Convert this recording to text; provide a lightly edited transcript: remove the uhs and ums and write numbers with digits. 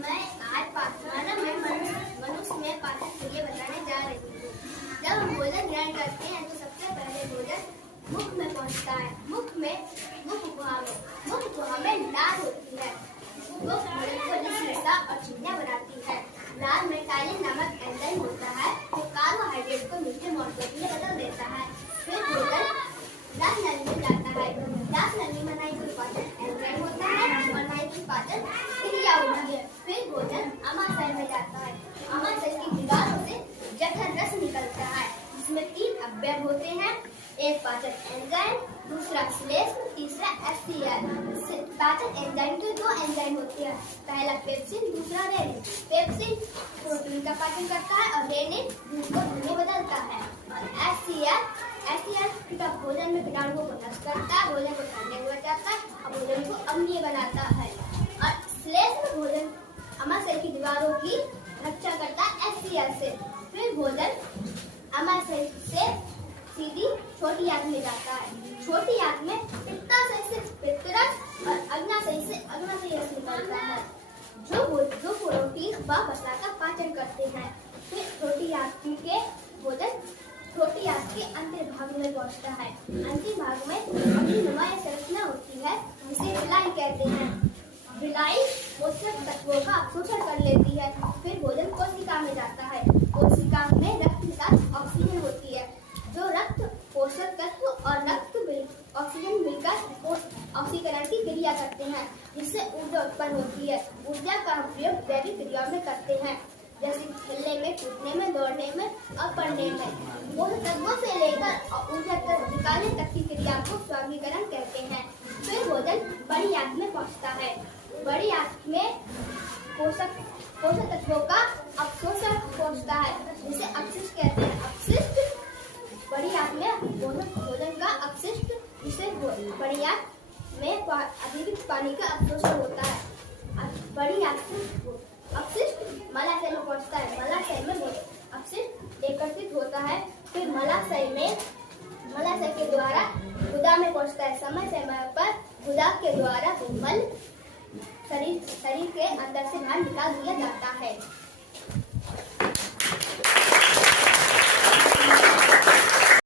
मैं आज मनुष्य में पाचन क्रिया बताने जा रही हूँ। जब हम भोजन ग्रहण करते हैं तो सबसे पहले भोजन मुख में पहुँचता है। मुख गुहा में लार होती है। वो भोजन को लिचलता और चिड़िया बनाती है। लार में टाइलिन नामक एंजाइम होता है जो कार्बोहाइड्रेट को मीठे मॉलिक्यूल में बदल देता है। फिर भोजन रस नली में जाता है। रस नली में नाइट्रोजन पाचन एंजाइम होता है और नाइट्रोजन पाचन क्रिया होती है। फिर भोजन अमाशय में जाता है। अमाशय की दीवारों से जठर रस निकलता है जिसमें 3 अवयव होते हैं, एक पाचन एंजाइम, दूसरा श्लेष्म, तीसरा HCl। पाचन एंजाइम के 2 एंजाइम होते हैं, पहला पेप्सिन, दूसरा रेनिन। पेप्सिन प्रोटीन का पाचन करता है और रेनिन दूध को दूध में बदलता है। और HCl का भोजन में कीटाणुओं को नष्ट करता है, भोजन को ठंडे में बचाता है और भोजन को अम्लीय बनाता है। और श्लेष्म भोजन अमाशय की दीवारों की रक्षा करता है HCl से। फिर भोजन अमाशय से सीधी छोटी आंत में जाता है। छोटी आंत में पित्ताशय से पित्तरस और अग्नाशय से अग्नाशय रस निकलता है जो प्रोटीन व वसा का पाचन करते हैं। फिर छोटी आंत के भोजन छोटी आंत के अंतिम भाग में पहुंचता है। अंतिम भाग में अम्लीनुमा संरचना होती है जिसे विलाई कहते हैं। विलाई पोषक तत्वों का अवशोषण कर लेती है। फिर भोजन कोशिका में जाता है। कोशिका में रक्त के साथ ऑक्सीजन होती है। जो रक्त पोषक तत्व और रक्त ऑक्सीजन मिलकर ऑक्सीकरण की क्रिया करते हैं जिससे ऊर्जा उत्पन्न होती है। ऊर्जा का प्रयोग जैविक क्रियाओं में करते हैं जैसे खेलने में, कूदने में, दौड़ने में और पढ़ने में। पोषक तत्वों से लेकर ऊर्जा तक निकालने तक की क्रिया को स्वांगीकरण कहते हैं। फिर भोजन बड़ी आंत में पहुंचता है। बड़ी आंत में पोषक तत्वों का अवशोषण पहुंचता है जिसे अपशिष्ट कहते हैं। अपशिष्ट बड़ी आंत में भोजन का अपशिष्ट जिसे बड़ी आंत में अतिरिक्त पानी का अवशोषण होता है। बड़ी आंत से अपशिष्ट मलाशय में पहुंचता है। मलाशय में अपशिष्ट एकत्रित होता है। फिर मलाशय के द्वारा गुदा में पहुंचता है। समय पर गुदा के द्वारा मल शरीर के अंदर से बाहर निकाल दिया जाता है।